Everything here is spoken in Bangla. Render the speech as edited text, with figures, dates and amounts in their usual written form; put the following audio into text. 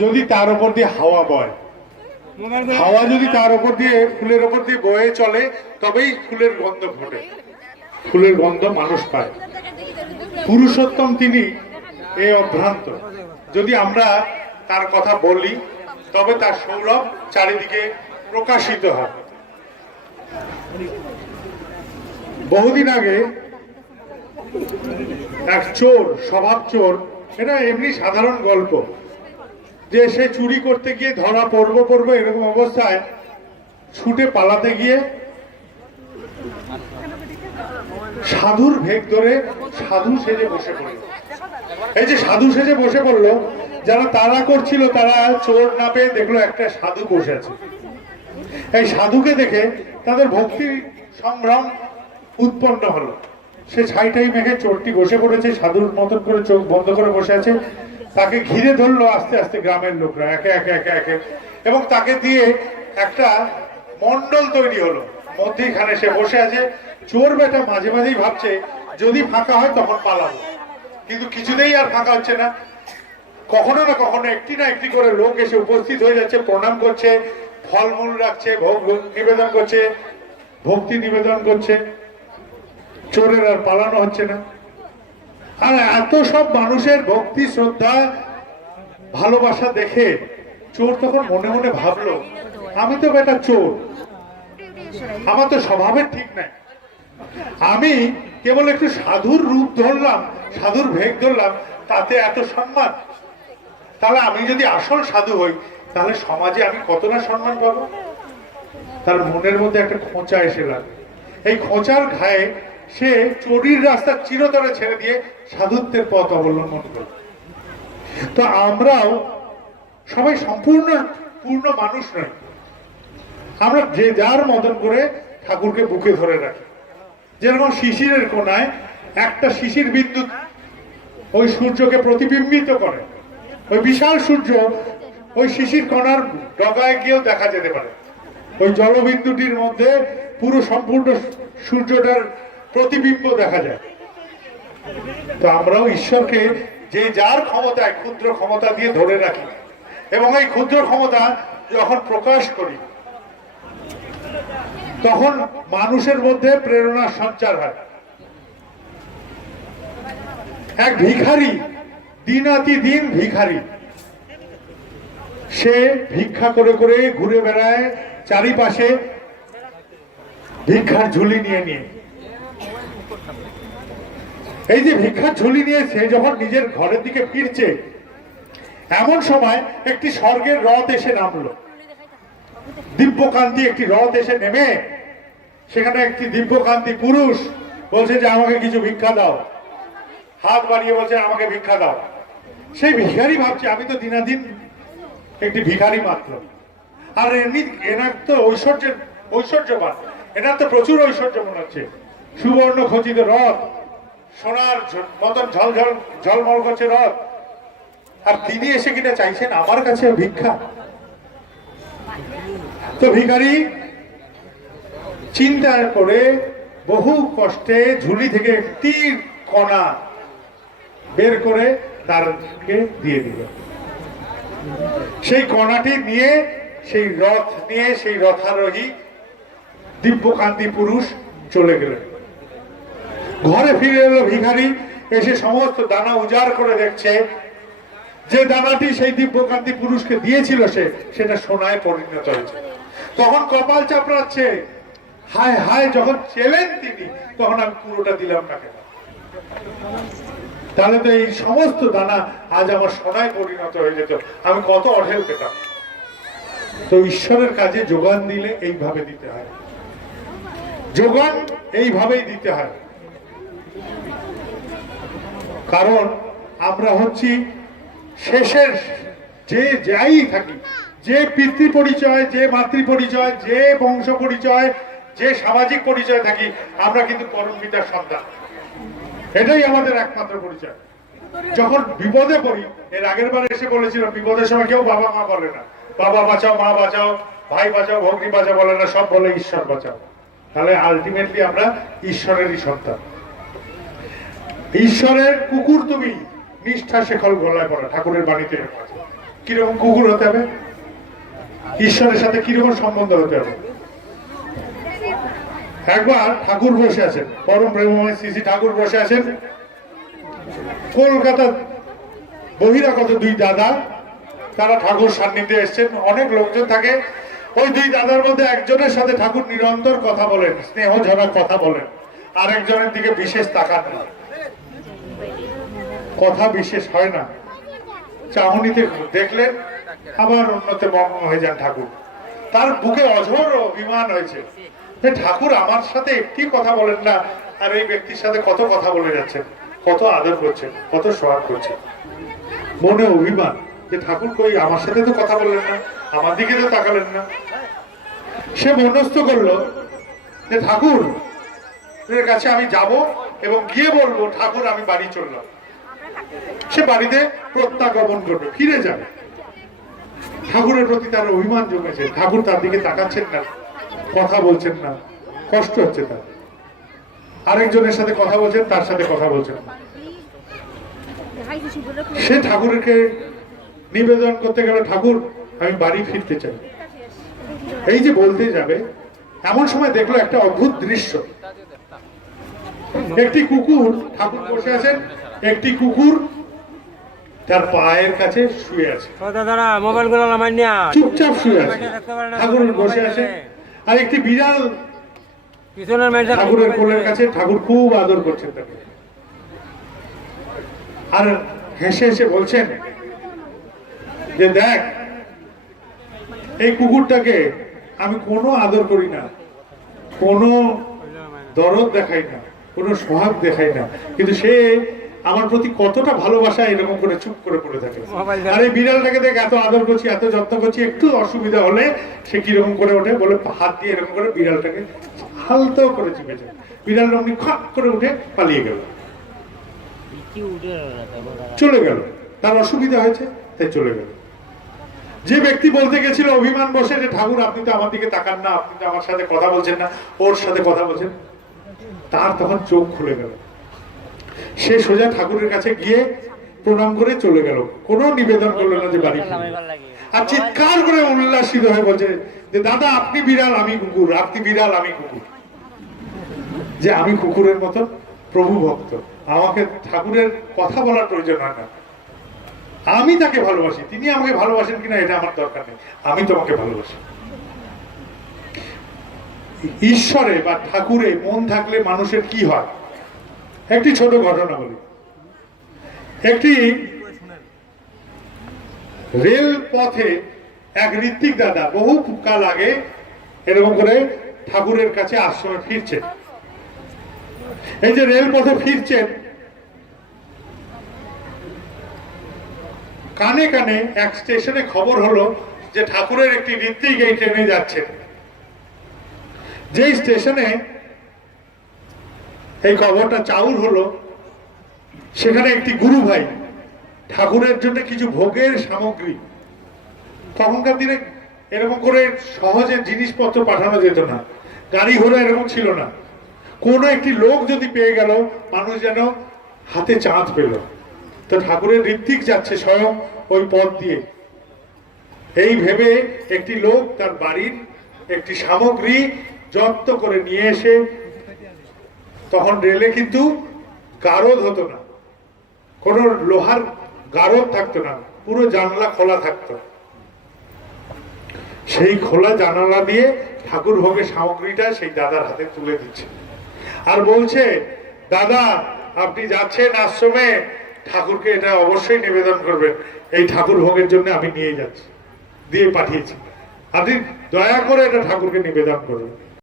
যদি তার উপর দিয়ে হাওয়া বয়, হাওয়া যদি তার উপর দিয়ে ফুলের উপর দিয়ে বয়ে চলে, তবেই ফুলের গন্ধ ঘটে, ফুলের গন্ধ মানুষ পায়। পুরুষোত্তম তিনি এই অভ্রান্ত। যদি আমরা তার কথা বলি তবে তার সৌরভ চারিদিকে প্রকাশিত হয়। বহুদিন আগে এক চোর, স্বভাব চোর, এটা এমনি সাধারণ গল্প, যে সে চুরি করতে গিয়ে ধরা পড়বো এরকম অবস্থায় ছুটে পালাতে গিয়ে সাধুর ভেগ ধরে সাধু সেজে বসে পড়ল। এই যে সাধু সেজে বসে পড়লো, যারা তাড়া করছিল তারা চোর না পেয়ে দেখলো একটা সাধু বসে আছে। এই সাধুকে দেখে তাদের ভক্তি সংগ্রাম উৎপন্ন হলো। সে ছাইটাই মেঘে চোরটি বসে পড়েছে, সাধুর মতন করে চোখ বন্ধ করে বসে আছে। তাকে ঘিরে ধরলো আস্তে আস্তে গ্রামের লোকরা একে একে একে একে, এবং তাকে দিয়ে একটা মন্ডল তৈরি হলো। মধ্যেখানে সে বসে আছে। চোর বেটা মাঝে মাঝেই ভাবছে যদি ফাঁকা হয় তখন পালাবো, কিন্তু কিছুতেই আর ফাঁকা হচ্ছে না। কখনো না কখনো একটি না একটি করে লোক এসে উপস্থিত হয়ে যাচ্ছে, প্রণাম করছে, ফলমূল রাখছে, ভোগ নিবেদন করছে, ভক্তি নিবেদন করছে। চোরের আর পালানো হচ্ছে না। আর এত সব মানুষের ভক্তি, শ্রদ্ধা, ভালোবাসা দেখে চোর তখন মনে মনে ভাবলো, আমি তো বেটা চোর, আমার তো স্বভাবের ঠিক নাই, আমি কেবল একটু সাধুর রূপ ধরলাম, সাধুর ভেগ ধরলাম, তাতে এত সম্মান। তাহলে আমি যদি আসল সাধু হই তাহলে সমাজে আমি কত না সম্মান পাবো। তার মনের মধ্যে একটা খোঁচা এসে লাগে। এই খোঁচার ঘায়ে সে চোরির রাস্তা চিরতরে ছেড়ে দিয়ে সাধুত্বের পথ অবলম্বন করে। তো আমরাও সবাই সম্পূর্ণ পূর্ণ মানুষ নই। আমরা যে যার মতন করে ঠাকুরকে বুকে ধরে রাখি। যেরকম শিশিরের কোনায় একটা শিশির বিন্দু ওই সূর্যকে প্রতিবিম্বিত করে, ওই বিশাল সূর্য ওই শিশির কণার ডগায় গিয়েও দেখা যেতে পারে। ওই জলবিন্দুটির মধ্যে পুরো সম্পূর্ণ সূর্যটার প্রতিবিম্ব দেখা যায়। তো আমরাও ঈশ্বরকে যে যার ক্ষমতায় ক্ষুদ্র ক্ষমতা দিয়ে ধরে রাখি, এবং এই ক্ষুদ্র ক্ষমতা যখন প্রকাশ করি তখন মানুষের মধ্যে প্রেরণার সঞ্চার হয়। এক ভিখারি, দিনাতি দিন ভিখারি, সে ভিক্ষা করে করে ঘুরে বেড়ায় চারিপাশে ভিক্ষার ঝুলি নিয়ে নিয়ে। এই যে ভিক্ষার ঝুলি নিয়ে সে যখন নিজের ঘরের দিকে ফিরছে, এমন সময় একটি স্বর্গের রথ এসে নামলো। দিব্যকান্তি একটি রথ এসে নেমে সেখানে একটি দিব্যকান্তি পুরুষ বলছে যে আমাকে কিছু ভিক্ষা দাও, হাত বাড়িয়ে বলছে আমাকে ভিক্ষা দাও। সেই ভিখারি ভাবছে আমি তো দিনাদিন একটি ভিখারি মাত্র, আর এমনি এনার তো ঐশ্বর্যবান, এনার তো প্রচুর ঐশ্বর্য মনে হচ্ছে। সুবর্ণ খচিত রথ, সোনার মতন ঝলঝল ঝলমল করছে রথ, আর তিনি এসে কিনা চাইছেন আমার কাছে ভিক্ষা। তো ভিখারি চিন্তা করে বহু কষ্টে ঝুলি থেকে একটি কণা বের করে তারকে দিয়ে দিল। সেই কণাটি নিয়ে সেই রথ নিয়ে সেই রথারোহী দিব্যকান্তি পুরুষ চলে গেলেন। ঘরে ফিরে এলো ভিখারি, এসে সমস্ত দানা উজাড় করে দেখছে যে দানাটি সেই দিব্যকান্তি পুরুষকে দিয়েছিল সেটা সোনায় পরিণত হয়েছে। তখন কপাল চাপড়াচ্ছে, হায় হায়, যখন চেলেন তিনি তখন আমি পুরোটা দিলাম না কেন? তাহলে তো এই সমস্ত দানা আজ আমার সোনায় পরিণত হয়ে যেত, আমি কত অঢেল পেতাম। তো ঈশ্বরের কাজে যোগান দিলে এইভাবে দিতে হয়, যোগান এইভাবেই দিতে হয়। কারণ আমরা হচ্ছি শেষের, যে যাই থাকি, যে পিতৃ পরিচয়, যে মাতৃ পরিচয়, যে বংশ পরিচয়, যে সামাজিক পরিচয় থাকি, আমরা কিন্তু পরম পিতার সন্তান। এটাই আমাদের একমাত্র পরিচয়। যখন বিপদে পড়ি, এর আগের বার এসে বলেছিলাম বিপদের সময় কেউ বাবা মা বলে না, বাবা বাঁচাও, মা বাঁচাও, ভাই বাঁচাও, ভগ্নী বাঁচাও বলে না, সব বলে ঈশ্বর বাঁচাও। তাহলে আলটিমেটলি আমরা ঈশ্বরেরই সন্তান। ঈশ্বরের কুকুর তুমি, নিষ্ঠা শেখল গলায় পড়া, ঠাকুরের বাণীতে কিরকম কুকুর হতে হবে, ঈশ্বরের সাথে কিরকম সম্বন্ধ হতে হবে। একবার ঠাকুর বসে আছেন, পরম প্রেমময় শ্রী শ্রী ঠাকুর বসে আছেন, কলকাতার বহিরাগত দুই দাদা, তারা ঠাকুর সান্নিধ্যে এসেছেন, অনেক লোকজন থাকে। ওই দুই দাদার মধ্যে একজনের সাথে ঠাকুর নিরন্তর কথা বলেন, স্নেহ ঝরা কথা বলেন, আর একজনের দিকে বিশেষ তাকান না, কথা বিশেষ হয় না, চাহনিতে দেখলেন আবার অন্যতে মগ্ন হয়ে যান ঠাকুর। তার বুকে অঝোর অভিমান হয়েছে যে ঠাকুর আমার সাথে একটি কথা বলেন না, আর এই ব্যক্তির সাথে কত কথা বলে যাচ্ছেন, কত আদর করছেন, কত সোহাগ করছেন। মনে অভিমান যে ঠাকুর কই আমার সাথে তো কথা বললেন না, আমার দিকে তো তাকালেন না। সে মনস্থ করলো যে ঠাকুর এর কাছে আমি যাব এবং গিয়ে বলবো ঠাকুর আমি বাড়ি চললাম। সে বাড়িতে প্রত্যাগমন করবে, ফিরে যাবে। ঠাকুরের প্রতি তার অভিমান জমেছে, ঠাকুর তার দিকে তাকাচ্ছেন না, কথা বলছেন না, কষ্ট হচ্ছে তার। আরেকজনের সাথে কথা বলছেন, তার সাথে কথা বলছেন না। সে ঠাকুরকে নিবেদন করতে গেল, ঠাকুর আমি বাড়ি ফিরতে চাই। এই যে বলতে যাবে, এমন সময় দেখলো একটা অদ্ভুত দৃশ্য। একটি কুকুর, ঠাকুর বসে আছেন, একটি কুকুর তার পায়ের কাছে শুয়ে আছে, চুপচাপ শুয়ে আছে। ঠাকুর বসে আছে, আর একটি বিড়াল ঠাকুরের কোলের কাছে, ঠাকুর খুব আদর করছেন তাকে, আর হেসে হেসে বলছেন যে দেখ এই কুকুরটাকে আমি কোনো আদর করি না, কোনো দরদ দেখাই না, কোনো সোহাগ দেখাই না, কিন্তু সে আমার প্রতি কতটা ভালোবাসা এরকম করে চুপ করে পড়ে থাকে। আর এই বিড়ালটাকে দেখ এত আদর করছি, এত যত্ন করছি, একটু অসুবিধা হলে সে কিরকম করে ওঠে, বলে হাত দিয়ে এরকম করে বিড়ালটাকে হালতো করে চিপে যায়। বিড়াল অমনি খপ করে উঠে পালিয়ে গেল, চলে গেল, তার অসুবিধা হয়েছে তাই চলে গেল। যে ব্যক্তি বলতে গেছিল অভিমান বসে যে ঠাকুর আপনি তো আমার দিকে তাকান না, আপনি তো আমার সাথে কথা বলছেন না, ওর সাথে কথা বলছেন, তার তখন চোখ খুলে গেল। সে সোজা ঠাকুরের কাছে গিয়ে প্রণাম করে চলে গেল, কোনো নিবেদন করলো না যে বাড়ি, আর চিৎকার করে উল্লাসিত হয়ে বলছে যে দাদা আপনি বিড়াল আমি কুকুর, আপনি বিড়াল আমি কুকুর। যে আমি কুকুরের মতন প্রভু ভক্ত, আমাকে ঠাকুরের কথা বলার প্রয়োজন হয় না, আমি তাকে ভালোবাসি, তিনি আমাকে ভালোবাসেন কিনা এটা আমার দরকার নেই, আমি তোমাকে ভালোবাসি। ঈশ্বরে বা ঠাকুরে মন থাকলে মানুষের কি হয়, একটি ছোট ঘটনা বলি। একটি রেল পথে এক ঋত্বিক দাদা বহু কাল আগে এরকম করে ঠাকুরের কাছে আশ্রমে ফিরছেন। এই যে রেল পথে ফিরছেন, কানে কানে এক স্টেশনে খবর হলো যে ঠাকুরের একটি ঋত্বিক এই ট্রেনে যাচ্ছে। যেই স্টেশনে এই খবরটা চাউর হলো, সেখানে একটি গুরু ভাই ঠাকুরের জন্য কিছু ভোগের সামগ্রী, তখনকার দিনে এরকম করে সহজে জিনিসপত্র পাঠানো যেত না, গাড়ি ঘোড়া এরকম ছিল না, কোনো একটি লোক যদি পেয়ে গেল মানুষ যেন হাতে চাঁদ পেল। তো ঠাকুরের ঋত্বিক যাচ্ছে স্বয়ং ওই পথ দিয়ে, এই ভেবে একটি লোক তার বাড়ির একটি সামগ্রী জব্দ করে নিয়ে এসে, তখন রেলে কিন্তু গারদ হতো না, কোনো লোহার গারদ থাকতো না, পুরো জানলা খোলা থাকতো, সেই খোলা জানালা দিয়ে ঠাকুর ভোগের সামগ্রীটা সেই দাদার হাতে তুলে দিচ্ছে, আর বলছে দাদা আপনি যাচ্ছেন আশ্রমে, ঠাকুরকে এটা অবশ্যই নিবেদন করবেন, এই ঠাকুর ভোগের জন্য আমি নিয়ে যাচ্ছি, দিয়ে পাঠিয়েছি, আপনি দয়া করে এটা ঠাকুরকে নিবেদন করবেন।